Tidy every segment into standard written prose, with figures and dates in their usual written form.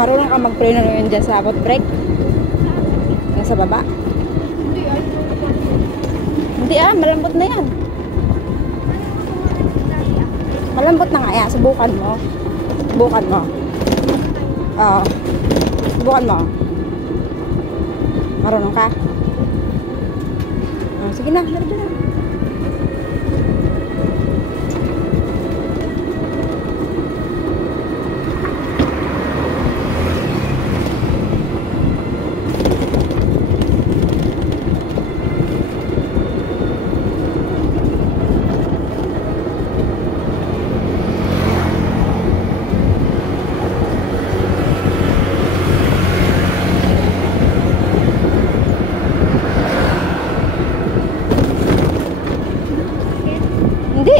Marunong ka mag-play na yun dyan sa footbrake? Nasa baba? Hindi malambot na yan. Malambot na nga yan. Subukan mo. Subukan mo. Oo. Subukan mo. Marunong ka? Oh, sige na. Diretso na. Hindi.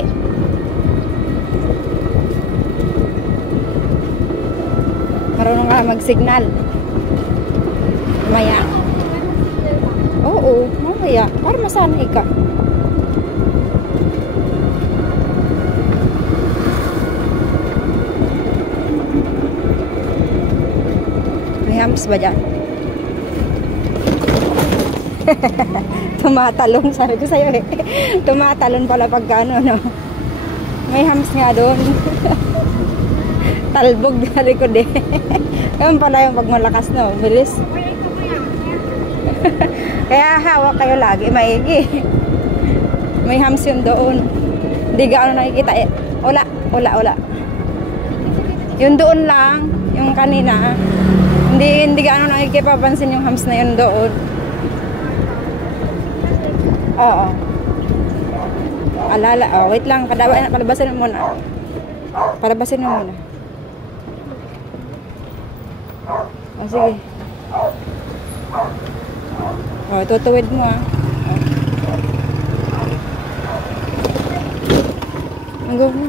Marunong ka mag-signal. Mamaya. Oo, mamaya. Para masanay ka. May hams ba dyan? Tumatalon, sabi ko sa'yo eh. Tumatalon pala pagka ano, no? May hams nga doon. Talbog na likod eh. Ganun pala yung pag malakas, no? Bilis. Kaya hawak kayo lagi, maigi. May hams yun doon. Hindi gaano nakikita eh. Wala. Yun doon lang, yung kanina. Hindi gaano nakikipapansin yung hams na yun doon. Oo. Alala. Oh, wait lang. Palabasin mo muna. Palabasin mo muna. Oh, sige. Oh, tutuwid mo ah. Ang go mo.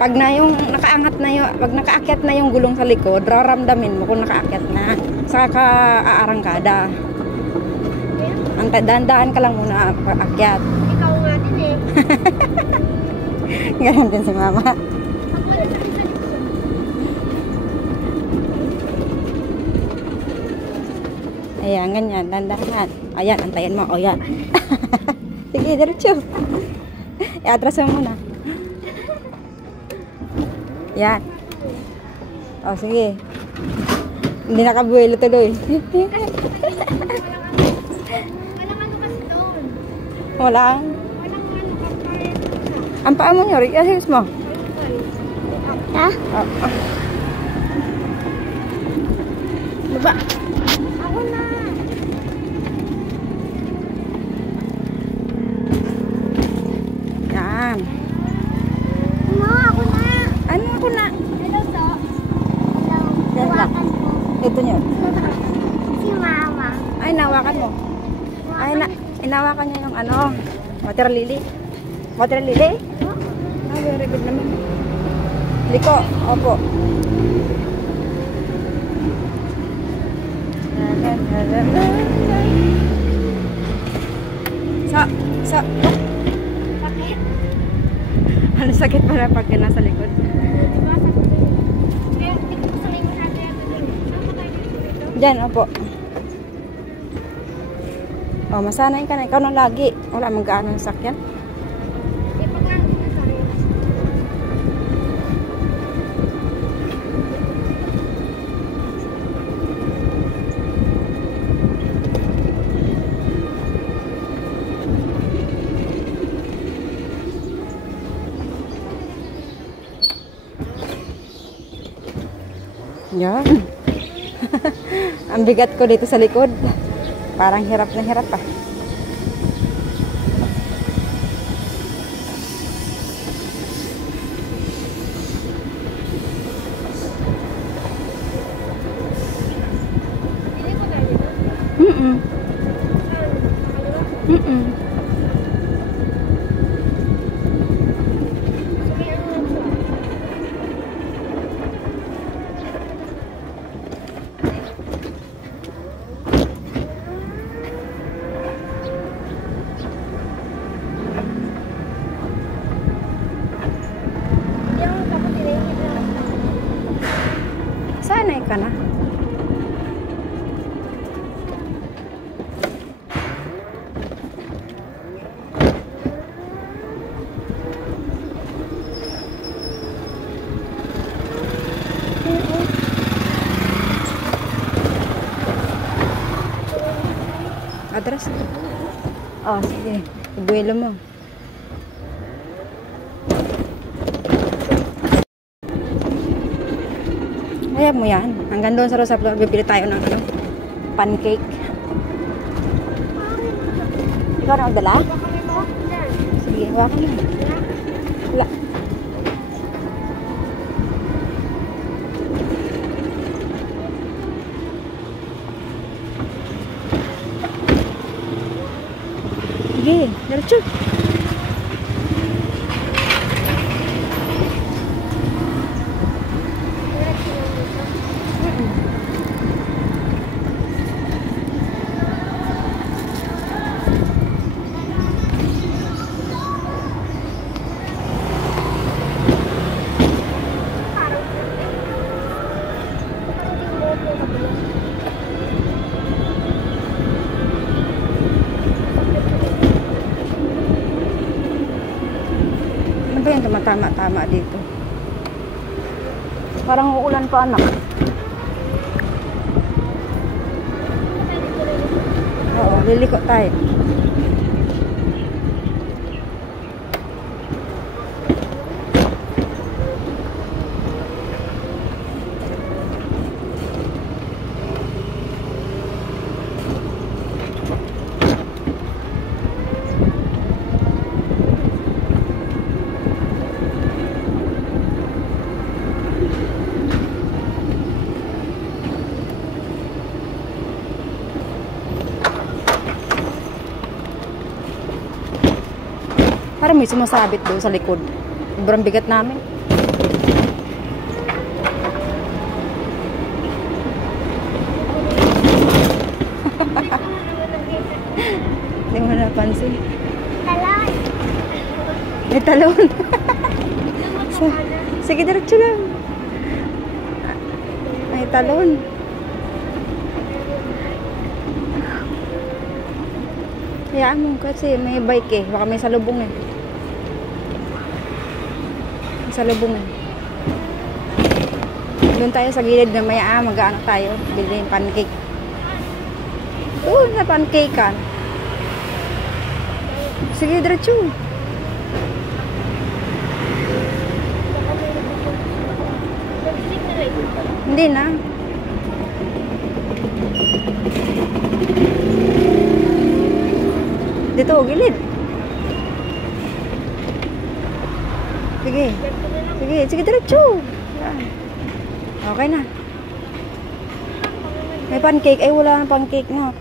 Pag na yung nakaangat na yung, pag nakaakyat na yung gulong sa likod, raramdamin mo kung nakaakyat na. Saka aarangkada. Dahan-dahan ka lang muna paakyat. Ikaw nga din eh. Ganon din si mama. Ayan, ganyan, dahan-dahan. Ayan, antayin mo. O yan. Sige, diretso. I-atras mo muna. Yan. O, sige. Hindi nakabuelo tuloy. Walang ano kasi doon. Walang. Walang ano kapare. Ang paa mo nyo, ayos mo. Ha? Baba. Ako na. Yan. Ako na. Ano ako na? Hello, so. Hello. Yan lang. Hawakan mo. Ito nyo. Si mama. Ay, nawakan mo. Ay, inawakan niya yung ano. Water lily. Water lily? Ah, very good naman. Liko. Opo. So. Bakit? Ano sakit para pag nasa likod? Diba, sakit ko yun. Kaya, tingin ko sa may masyado yata dun. Saan ka tayo dito? Diyan, opo. Oh, masanay ka na. Ikaw na lagi. Wala mong gaano ng sakyan. Eh, pag nga, sorry. Yan. Ang bigat ko dito sa likod. Parang hirap na hirap ah. Hindi ko tayo dito. Mm-mm. Saan? Mm-mm. So, may ano lang siya. Atras. Oh, sige. Ibuelo mo. Kaya mo yan. Hanggang doon sa Rosa Flor, bibili tayo ng ano, pancake. Ikaw na magdala? Baka may mga dyan. Sige, hawakan mo. Wala. Sige, diretso. Ano ba yung tumatama-tama dito? Parang uulan pa, anak. Oo, liliko tayo. Parang may sumasabit doon sa likod. Sobrang bigat namin. Hindi mo napansin. Talon. May talon. Sige, diretso lang. May talon. Hayaan mo kasi may bike eh. Baka may salubong eh. May salubong eh. Doon tayo sa gilid na maya mag-ano tayo. Bili yung pancake. Na pancake ka. Sige, diretso. Hindi na. Dito, gilid. Sige. Sige, sige, diretso. Yan. Okay na. May pancake. Ay, wala na pancake mo.